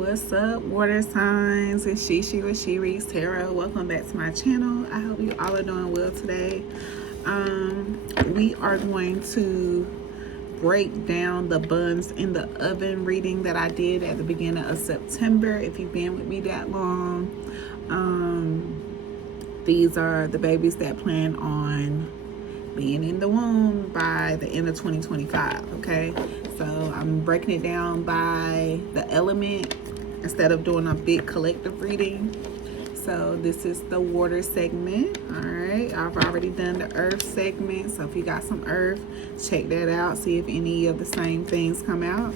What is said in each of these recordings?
What's up, water signs? It's Shishi with She Reads Tarot. Welcome back to my channel. I hope you all are doing well today. We are going to break down the buns in the oven reading that I did at the beginning of September. If you've been with me that long, these are the babies that plan on being in the womb by the end of 2025. Okay, so I'm breaking it down by the element instead of doing a big collective reading. So this is the water segment. All right, I've already done the earth segment, so if you got some earth, check that out, see if any of the same things come out.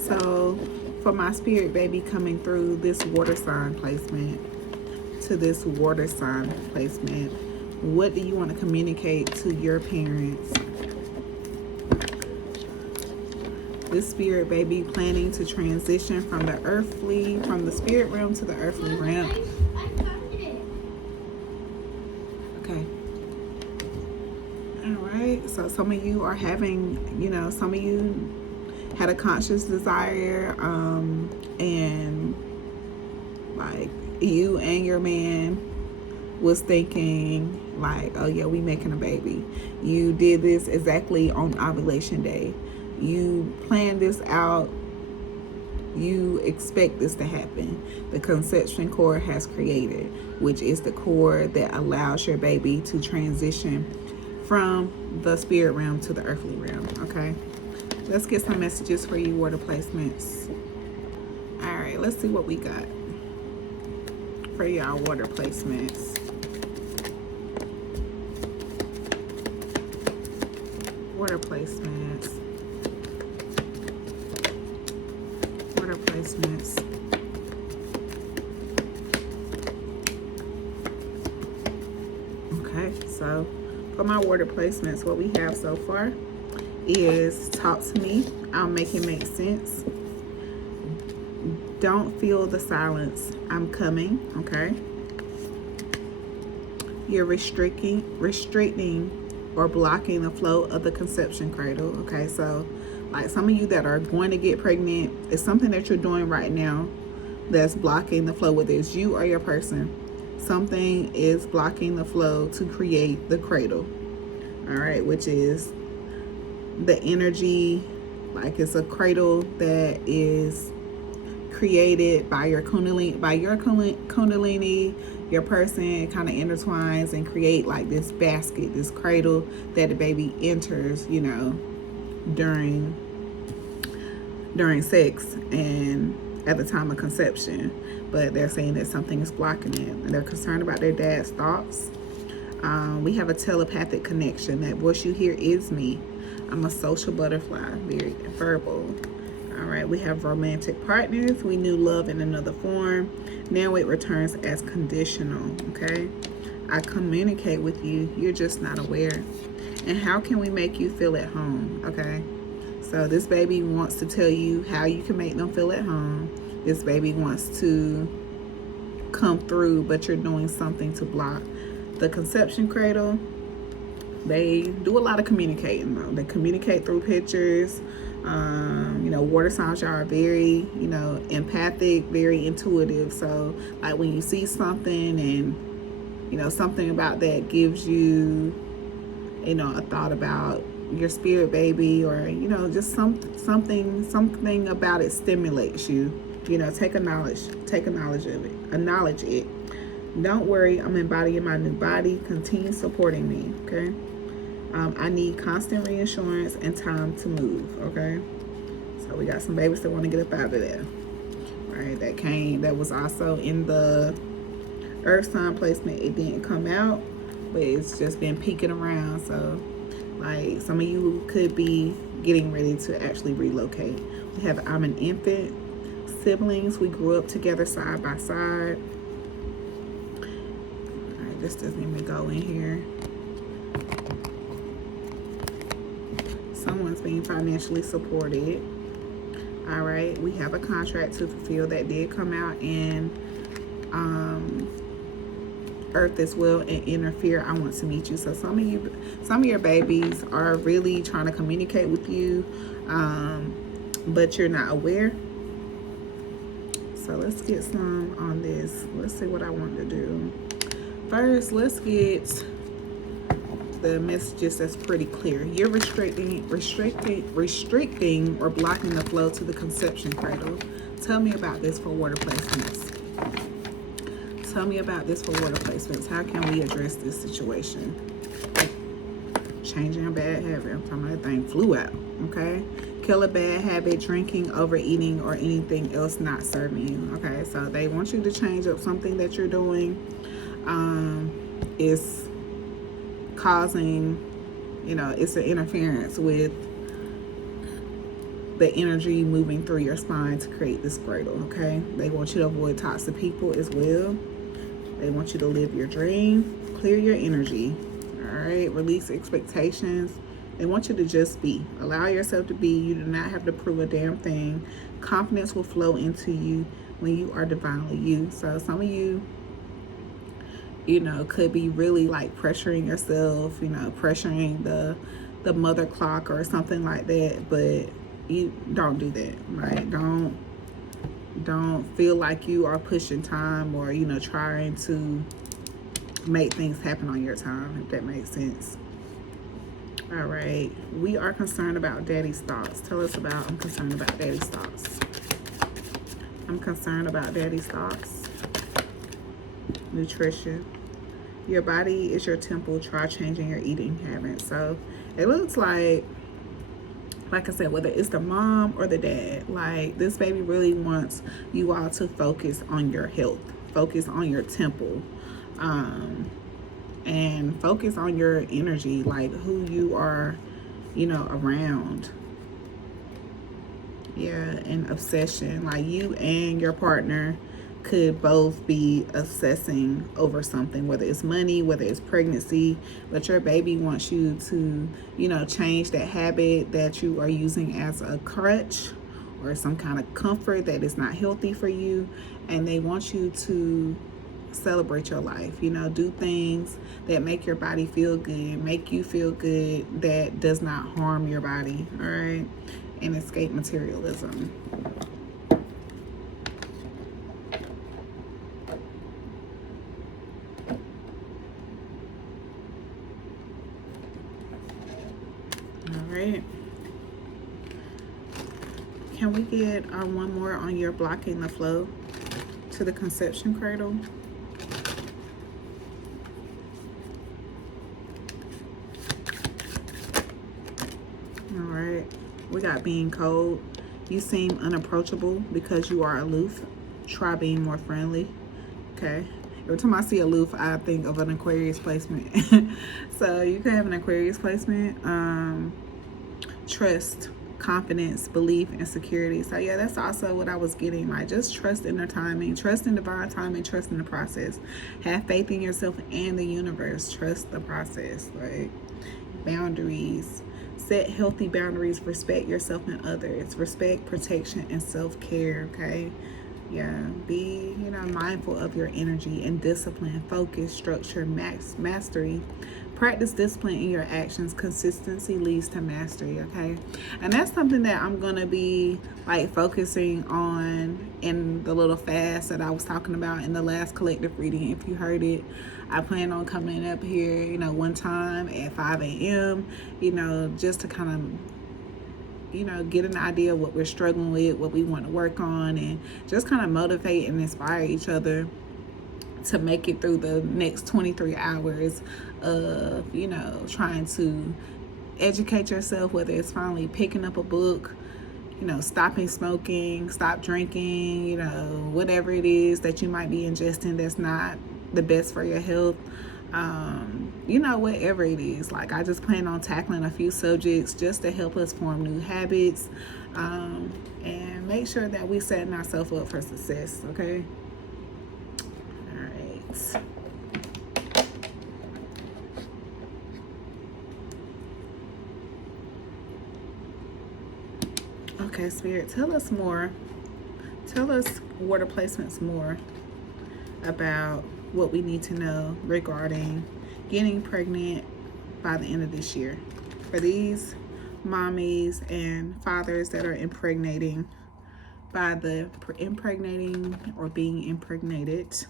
So for my spirit baby coming through this water sign placement to this water sign placement, what do you want to communicate to your parents? This spirit baby planning to transition from the spirit realm to the earthly realm. Okay. All right. So some of you are having, some of you had a conscious desire, and like you and your man was thinking like, oh yeah, we making a baby. You did this exactly on ovulation day. You planned this out. You expect this to happen. The conception cord has created, which is the cord that allows your baby to transition from the spirit realm to the earthly realm. Okay, let's get some messages for you, water placements. All right, let's see what we got for y'all, water placements. Water placements. Water placements. Okay, so for my water placements, what we have so far is talk to me. I'll make it make sense. Don't feel the silence. I'm coming. Okay. You're restricting or blocking the flow of the conception cradle. Okay, so like some of you that are going to get pregnant, it's something that you're doing right now that's blocking the flow, whether it's you or your person. Something is blocking the flow to create the cradle. All right, which is the energy, like it's a cradle that is created by your kundalini, your person kind of intertwines and create like this basket, this cradle that the baby enters, during sex and at the time of conception. But they're saying that something is blocking it, and they're concerned about their dad's thoughts. We have a telepathic connection. That voice you hear is me. I'm a social butterfly, very verbal. All right, we have romantic partners. We knew love in another form. Now it returns as conditional. Okay, I communicate with you. You're just not aware. And how can we make you feel at home? Okay, so this baby wants to tell you how you can make them feel at home. This baby wants to come through, but you're doing something to block the conception cradle. They do a lot of communicating though. They communicate through pictures. Water signs, y'all are very, empathic, very intuitive. So like when you see something and, something about that gives you, a thought about your spirit baby, or, just something about it stimulates you. Take a knowledge of it, acknowledge it. Don't worry, I'm embodying my new body. Continue supporting me, okay? I need constant reassurance and time to move, okay? So we got some babies that want to get up out of there, right? That was also in the earth sign placement. It didn't come out, but it's just been peeking around. So like some of you could be getting ready to actually relocate. We have I'm an infant. Siblings, we grew up together side by side. All right, this doesn't even go in here. Someone's being financially supported. All right, we have a contract to fulfill that did come out in earth as well, and interfere. I want to meet you. So some of your babies are really trying to communicate with you, but you're not aware. so let's get some on this. Let's see what I want to do. First, let's get the messages that's pretty clear. You're restricting or blocking the flow to the conception cradle. Tell me about this for water placements. Tell me about this for water placements. How can we address this situation? Changing a bad habit. I'm talking about that thing flew out. Okay. Kill a bad habit, drinking, overeating, or anything else not serving you. Okay. So they want you to change up something that you're doing. Is causing, it's an interference with the energy moving through your spine to create this cradle. Okay. They want you to avoid toxic people as well. They want you to live your dream, clear your energy. All right. Release expectations. They want you to just be. Allow yourself to be. You do not have to prove a damn thing. Confidence will flow into you when you are divinely you. So some of you, could be really like pressuring yourself, pressuring the mother clock or something like that. But you don't do that, right? Don't feel like you are pushing time or, trying to make things happen on your time, if that makes sense. All right. We are concerned about daddy's thoughts. Tell us about, I'm concerned about daddy's thoughts. I'm concerned about daddy's thoughts. Nutrition. Your body is your temple. Try changing your eating habits. So it looks like I said, whether it's the mom or the dad, like this baby really wants you all to focus on your health, focus on your temple, and focus on your energy, like who you are, around. Yeah, and obsession, like you and your partner could both be obsessing over something, whether it's money, whether it's pregnancy, but your baby wants you to, change that habit that you are using as a crutch or some kind of comfort that is not healthy for you. And they want you to celebrate your life, do things that make your body feel good, make you feel good, that does not harm your body, all right? And escape materialism. All right. Can we get one more on your blocking the flow to the conception cradle? All right. We got being cold. You seem unapproachable because you are aloof. Try being more friendly. Okay. Every time I see aloof, I think of an Aquarius placement. So you could have an Aquarius placement. Trust, confidence, belief, and security. So yeah, that's also what I was getting. Like, just trust in the timing, trust in divine timing, trust in the process. Have faith in yourself and the universe. Trust the process. Right? Boundaries. Set healthy boundaries. Respect yourself and others. Respect, protection, and self-care. Okay. Yeah, be, mindful of your energy and discipline, focus, structure, mastery. Practice discipline in your actions. Consistency leads to mastery, okay? And that's something that I'm going to be, focusing on in the little fast that I was talking about in the last collective reading. If you heard it, I plan on coming up here, one time at 5 a.m., just to kind of get an idea of what we're struggling with, what we want to work on, and just kind of motivate and inspire each other to make it through the next 23 hours of, trying to educate yourself, whether it's finally picking up a book, stopping smoking, stop drinking, whatever it is that you might be ingesting that's not the best for your health. Whatever it is, I just plan on tackling a few subjects just to help us form new habits, and make sure that we setting ourselves up for success. Okay. All right. Okay, Spirit, tell us more. Tell us water placements more about what we need to know regarding getting pregnant by the end of this year. For these mommies and fathers that are impregnating by the impregnating or being impregnated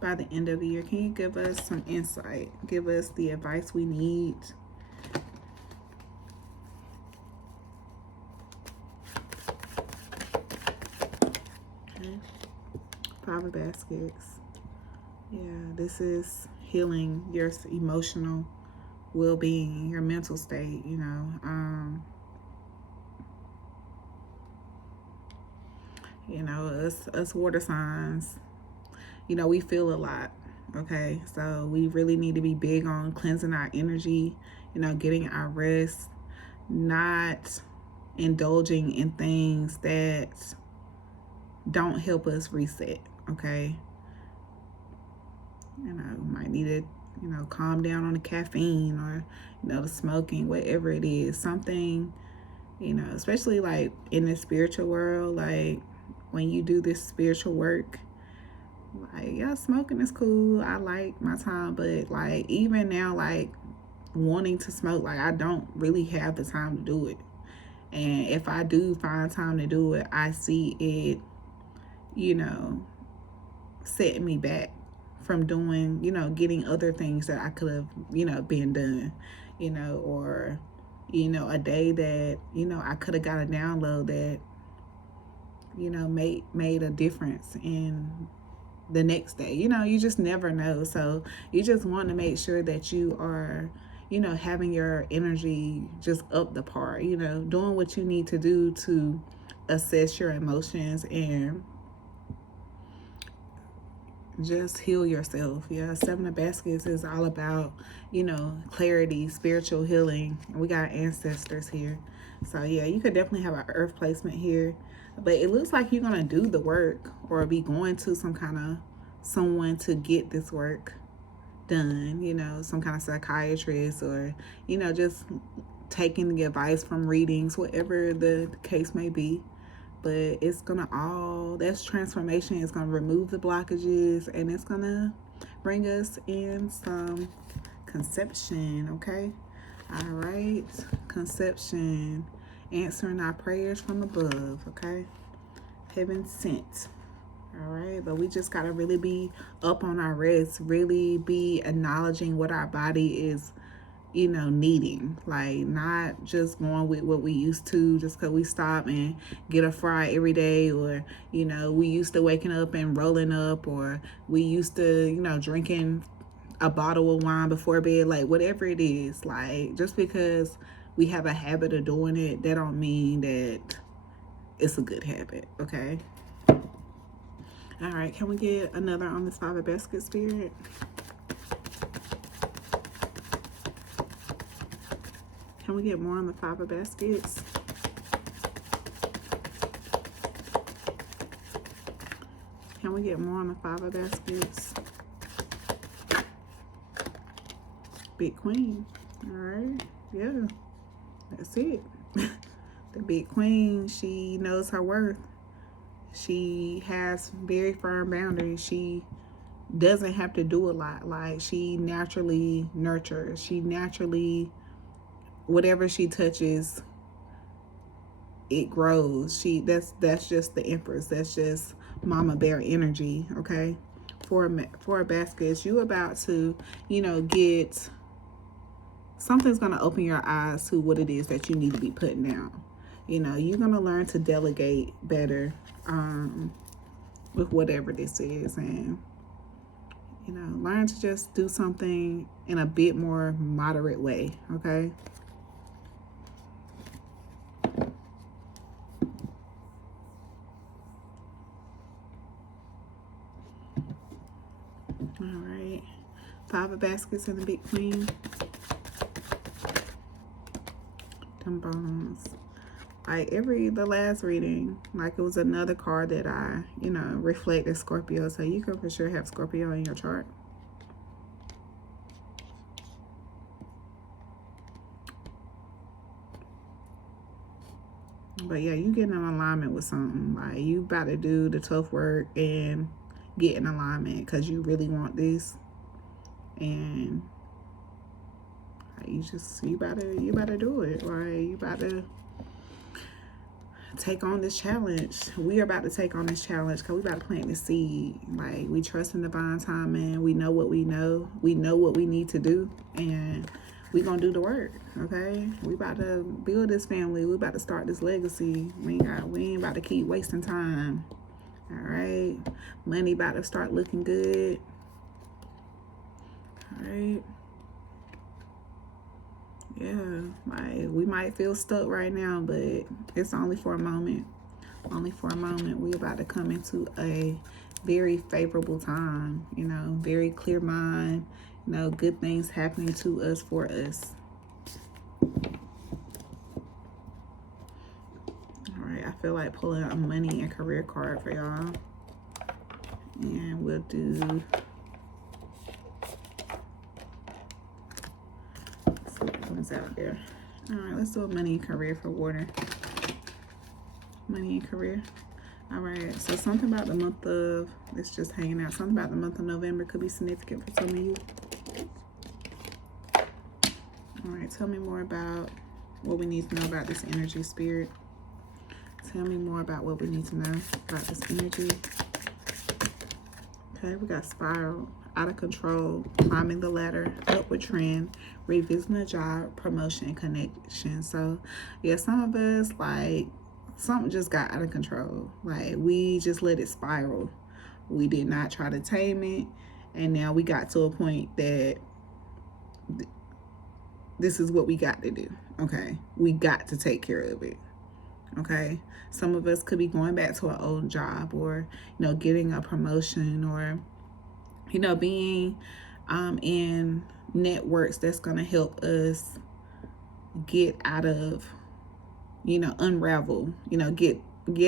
by the end of the year. Can you give us some insight? Give us the advice we need. Okay. 5 of baskets. Yeah, this is healing your emotional well-being, your mental state, you know. You know, us water signs, you know, we feel a lot. Okay, so we really need to be big on cleansing our energy, you know, getting our rest, not indulging in things that don't help us reset. Okay, you know, might need to, you know, calm down on the caffeine, or, you know, the smoking, whatever it is. Something, you know, especially like in the spiritual world, like when you do this spiritual work, like, yeah, smoking is cool, I like my time, but like even now, like wanting to smoke, like I don't really have the time to do it. And if I do find time to do it, I see it, you know, setting me back from doing, you know, getting other things that I could have, you know, been done, you know, or, you know, a day that, you know, I could have got a download that, you know, made a difference in the next day. You know, you just never know. So you just want to make sure that you are, you know, having your energy just up the par, you know, doing what you need to do to assess your emotions and just heal yourself. Yeah, 7 of baskets is all about, you know, clarity, spiritual healing. And we got ancestors here. So yeah, you could definitely have an earth placement here. But it looks like you're going to do the work or be going to some kind of someone to get this work done, you know, some kind of psychiatrist, or, you know, just taking the advice from readings, whatever the case may be. But it's gonna all, that's transformation. It's gonna remove the blockages, and it's gonna bring us in some conception. Okay, all right, conception, answering our prayers from above. Okay, heaven sent. All right, but we just gotta really be up on our rest, really be acknowledging what our body is, you know, needing. Like, not just going with what we used to just because we stop and get a fry every day, or, you know, we used to waking up and rolling up, or we used to, you know, drinking a bottle of wine before bed. Like, whatever it is, like, just because we have a habit of doing it, that don't mean that it's a good habit. Okay, all right, can we get another on this 5 of baskets, Spirit? Can we get more on the 5 of baskets? Can we get more on the 5 of baskets? Big Queen. All right. Yeah. That's it. The Big Queen, she knows her worth. She has very firm boundaries. She doesn't have to do a lot. Like, she naturally nurtures. She naturally, whatever she touches, it grows. That's just the Empress. That's just Mama Bear energy. Okay, for baskets, you about to, you know, get something's gonna open your eyes to what it is that you need to be putting down. You know, you're gonna learn to delegate better with whatever this is, and, you know, learn to just do something in a bit more moderate way. Okay. All right, 5 of baskets and the Big Queen. Them bones. Like the last reading, like it was another card that I, you know, reflected Scorpio. So you can for sure have Scorpio in your chart. But yeah, you get in alignment with something. Like, you about to do the tough work and get in alignment because you really want this. And you about to do it. Right? You about to take on this challenge. We are about to take on this challenge because we about to plant the seed. Like, we trust in divine timing. We know what we know. We know what we need to do, and we gonna do the work. Okay, we about to build this family. We about to start this legacy. We ain't about to keep wasting time. All right, money about to start looking good. All right. Yeah, like, we might feel stuck right now, but it's only for a moment. Only for a moment. We about to come into a very favorable time, you know, very clear mind, you know, good things happening to us, for us. All right, I feel like pulling a money and career card for y'all. And we'll do... out there. All right, let's do a money and career for water. Money and career. All right, so something about the month of, it's just hanging out, something about the month of November could be significant for some of you. All right, tell me more about what we need to know about this energy, Spirit. Tell me more about what we need to know about this energy. Okay, we got spiral, out of control, climbing the ladder, upward trend, revisiting a job, promotion, and connection. So yeah, some of us, like, something just got out of control. Like, we just let it spiral. We did not try to tame it, and now we got to a point that this is what we got to do. Okay, we got to take care of it. Okay, some of us could be going back to an old job, or, you know, getting a promotion, or, you know, being in networks that's going to help us get out of, you know, unravel, you know, get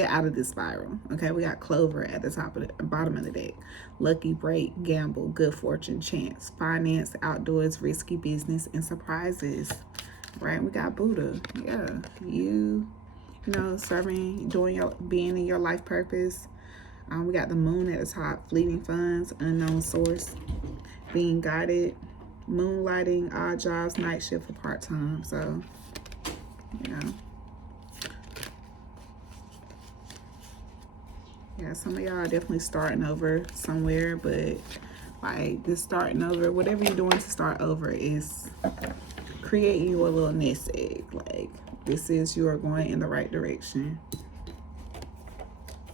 out of this spiral. Okay, we got Clover at the top of the bottom of the deck. Lucky break, gamble, good fortune, chance, finance, outdoors, risky business, and surprises. Right, we got Buddha. Yeah, you know, serving, being in your life purpose. We got the Moon at the top, fleeting funds, unknown source, being guided, moonlighting, odd jobs, night shift, for part-time. So, you know, yeah, some of y'all are definitely starting over somewhere, but like, this starting over, whatever you're doing to start over, is creating you a little nest egg. Like, this is, you are going in the right direction.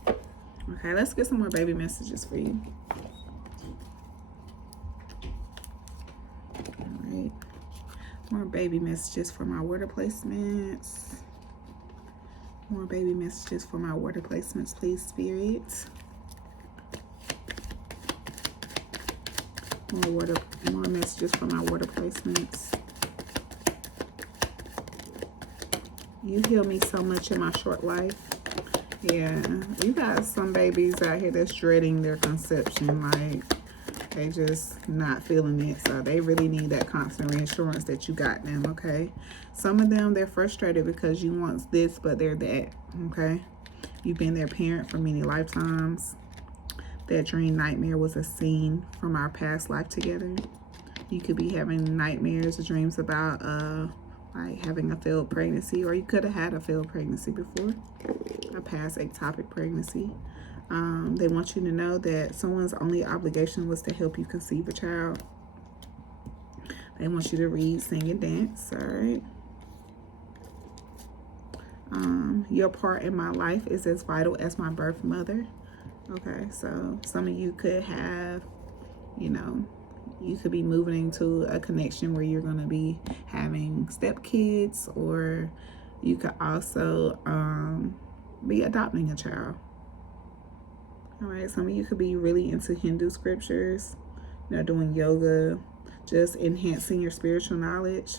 Okay, let's get some more baby messages for you. All right, more baby messages for my water placements. More baby messages for my water placements, please, Spirit. More messages for my water placements. You heal me so much in my short life. Yeah, you got some babies out here that's dreading their conception. Like, they just not feeling it. So they really need that constant reassurance that you got them, okay? Some of them, they're frustrated because you want this, but they're that, okay? You've been their parent for many lifetimes. That dream nightmare was a scene from our past life together. You could be having nightmares or dreams about like having a failed pregnancy, or you could have had a failed pregnancy before, a past ectopic pregnancy. They want you to know that someone's only obligation was to help you conceive a child. They want you to read, sing, and dance. All right. Your part in my life is as vital as my birth mother. Okay, so some of you could have, you know, you could be moving into a connection where you're going to be having stepkids, or you could also be adopting a child. All right, some of you could be really into Hindu scriptures, you know, doing yoga, just enhancing your spiritual knowledge.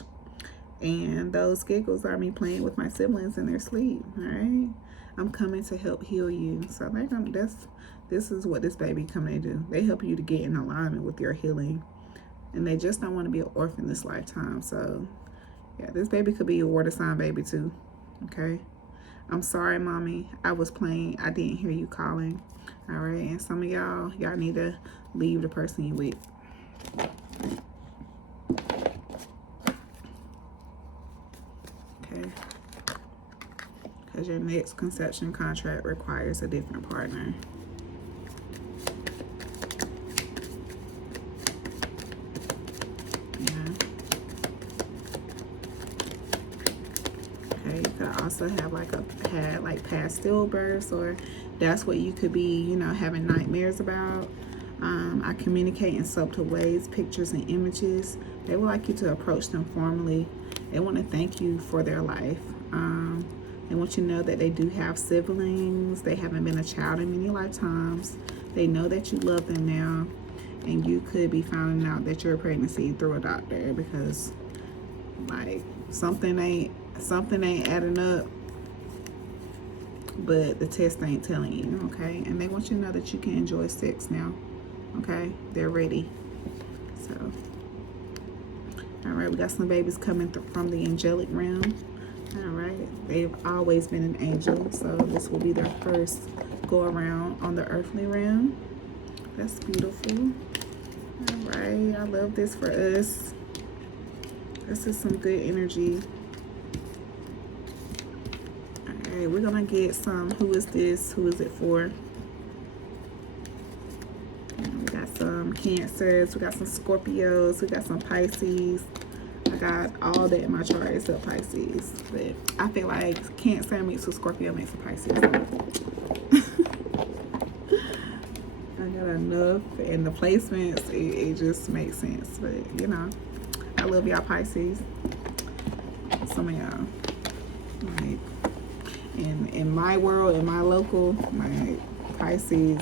And those giggles are me playing with my siblings in their sleep. All right, I'm coming to help heal you. So they're gonna, this is what this baby coming to do. They help you to get in alignment with your healing, and they just don't want to be an orphan this lifetime. So yeah, this baby could be a water sign baby too. Okay, I'm sorry, mommy, I was playing, I didn't hear you calling. All right, and some of y'all need to leave the person you with. Okay, because your next conception contract requires a different partner. You could also have had past stillbirths, or that's what you could be, you know, having nightmares about. I communicate in subtle ways, pictures and images. They would like you to approach them formally. They want to thank you for their life. They want you to know that they do have siblings. They haven't been a child in many lifetimes. They know that you love them now, and you could be finding out that you're a pregnancy through a doctor, because like something ain't adding up, but the test ain't telling you, okay? And they want you to know that you can enjoy sex now, okay? They're ready. So, all right, we got some babies coming from the angelic realm. All right, they've always been an angel, so this will be their first go around on the earthly realm. That's beautiful. All right, I love this for us. This is some good energy. Alright, we're gonna get some who is this, who is it for? We got some Cancers, we got some Scorpios, we got some Pisces. I got all that in my chart except Pisces, but I feel like Cancer mixed with Scorpio makes a Pisces. I got enough, and the placements, it just makes sense. But you know, I love y'all Pisces. Some of y'all, like, in my world, in my local, my Pisces,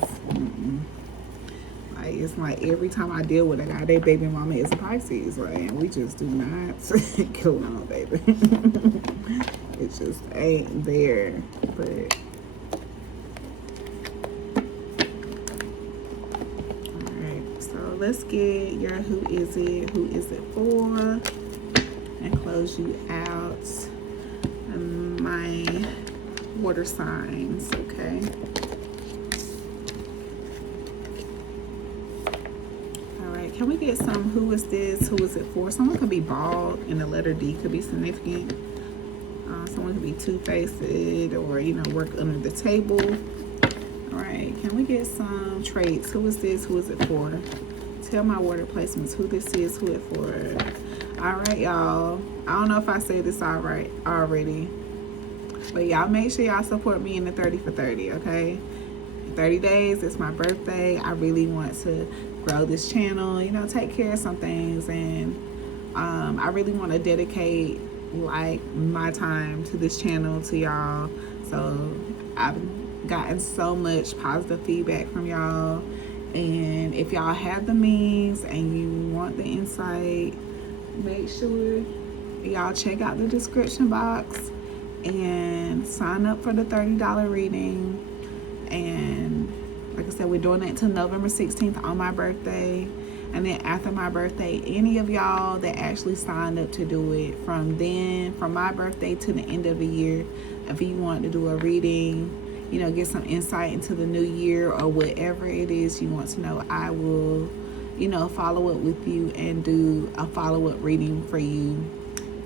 like, it's like every time I deal with a guy, their baby mama is a Pisces, right? And we just do not get along, baby. It just ain't there. But all right, so let's get your who is it for, and close you out. My water signs, okay? All right, can we get some who is this, who is it for? Someone could be bald, and the letter D could be significant. Someone could be two-faced, or, you know, work under the table. All right, can we get some traits? Who is this, who is it for? Tell my water placements who this is, who it for. All right, y'all. I don't know if I said this all right already, but y'all make sure y'all support me in the 30 for 30, okay? 30 days, it's my birthday. I really want to grow this channel, you know, take care of some things, and I really want to dedicate like my time to this channel, to y'all. So I've gotten so much positive feedback from y'all, and if y'all have the means and you want the insight, make sure y'all check out the description box and sign up for the $30 reading. And like I said, we're doing it until November 16th on my birthday. And then after my birthday, any of y'all that actually signed up to do it from my birthday to the end of the year, if you want to do a reading, you know, get some insight into the new year or whatever it is you want to know, I will, you know, follow up with you and do a follow-up reading for you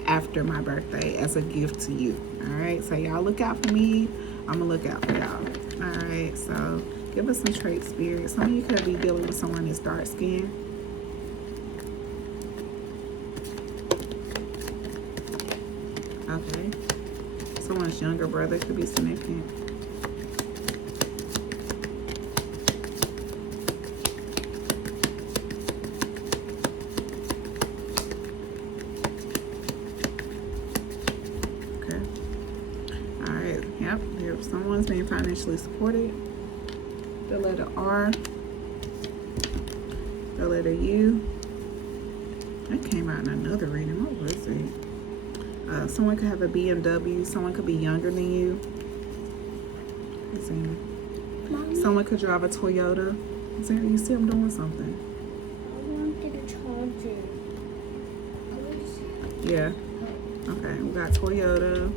after my birthday as a gift to you. All right, so y'all look out for me. I'm gonna look out for y'all. All right, so give us some trait spirit. Some of you could be dealing with someone that's dark skinned. Okay, someone's younger brother could be significant. Someone's being financially supported. The letter R. The letter U. That came out in another reading. What was it? Someone could have a BMW. Someone could be younger than you. Let's see. Someone could drive a Toyota. You see I'm doing something. I want to get a charger. Yeah. Okay, we got Toyota.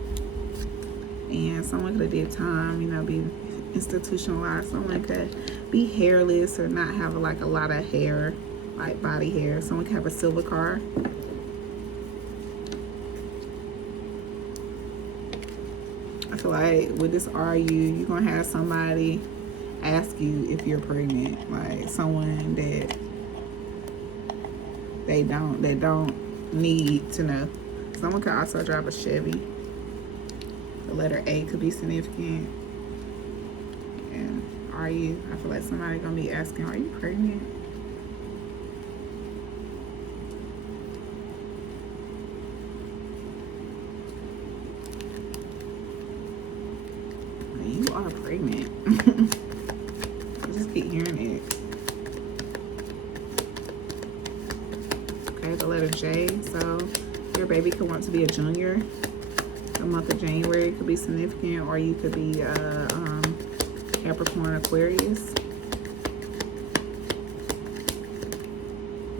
And someone could have did time, you know, be institutionalized. Someone could be hairless or not have like a lot of hair, like body hair. Someone could have a silver car. feel like with this you're going to have somebody ask you if you're pregnant. Like someone that they don't need to know. Someone could also drive a Chevy. The letter A could be significant. And I feel like somebody gonna be asking, are you pregnant? You are pregnant. I just keep hearing it. Okay, the letter J. So your baby could want to be a junior. The month of January could be significant, or you could be Capricorn, Aquarius.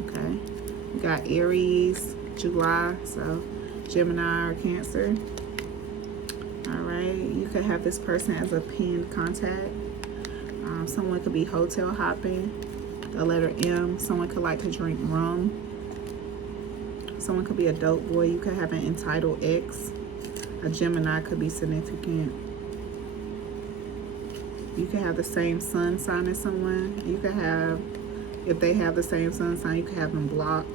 Okay, we got Aries, July, so Gemini or Cancer. All right, you could have this person as a pinned contact. Someone could be hotel hopping. The letter M. Someone could like to drink rum. Someone could be a dope boy. You could have an entitled ex. A Gemini could be significant. You could have the same sun sign as someone. You could have, if they have the same sun sign, you could have them blocked.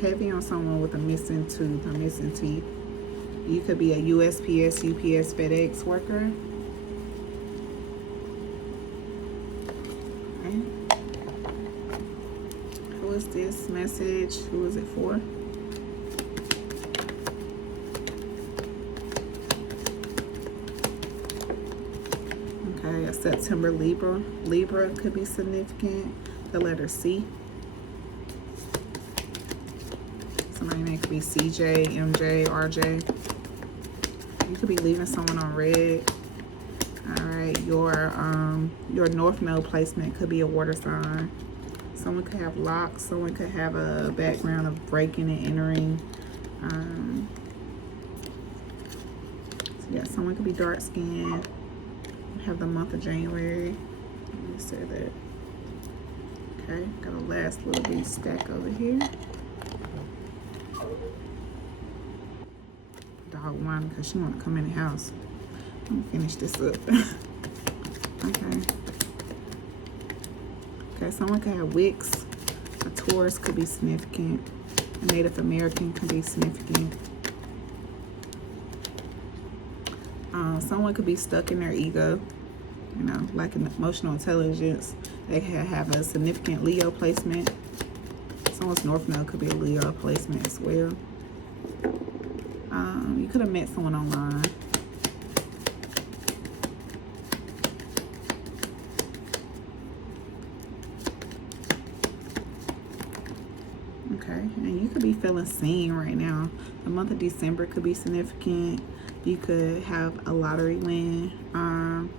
Heavy on someone with a missing tooth or missing teeth. You could be a USPS, UPS, FedEx worker. Okay. Who is this message? Who is it for? Okay, a September Libra. Libra could be significant. The letter C. Somebody name could be CJ, MJ, RJ. You could be leaving someone on red. All right, your North Node placement could be a water sign. Someone could have locks. Someone could have a background of breaking and entering. So yeah, someone could be dark skinned. Have the month of January. Let me say that. Okay, got a last little bit stack over here. Dog whining because she want to come in the house. I'm gonna finish this up. Okay. Okay, someone could have wicks. A Taurus could be significant. A Native American could be significant. Someone could be stuck in their ego, you know, like an emotional intelligence. They could have a significant Leo placement. Someone's North Node could be a Leo placement as well. You could have met someone online. Okay, and you could be feeling seen right now. The month of December could be significant. You could have a lottery win, and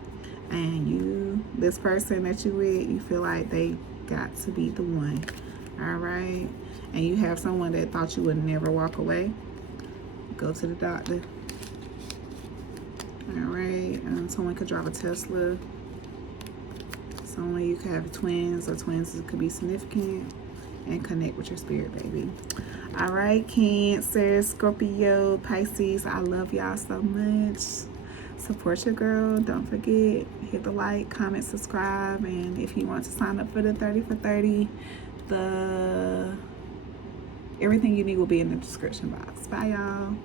this person that you with, you feel like they got to be the one. All right, and you have someone that thought you would never walk away. Go to the doctor. All right, someone could drive a Tesla. Someone you could have twins, or twins could be significant, and connect with your spirit, baby. All right, Cancer, Scorpio, Pisces, I love y'all so much. Support your girl. Don't forget, hit the like, comment, subscribe, and if you want to sign up for the 30 for 30, everything you need will be in the description box. Bye, y'all.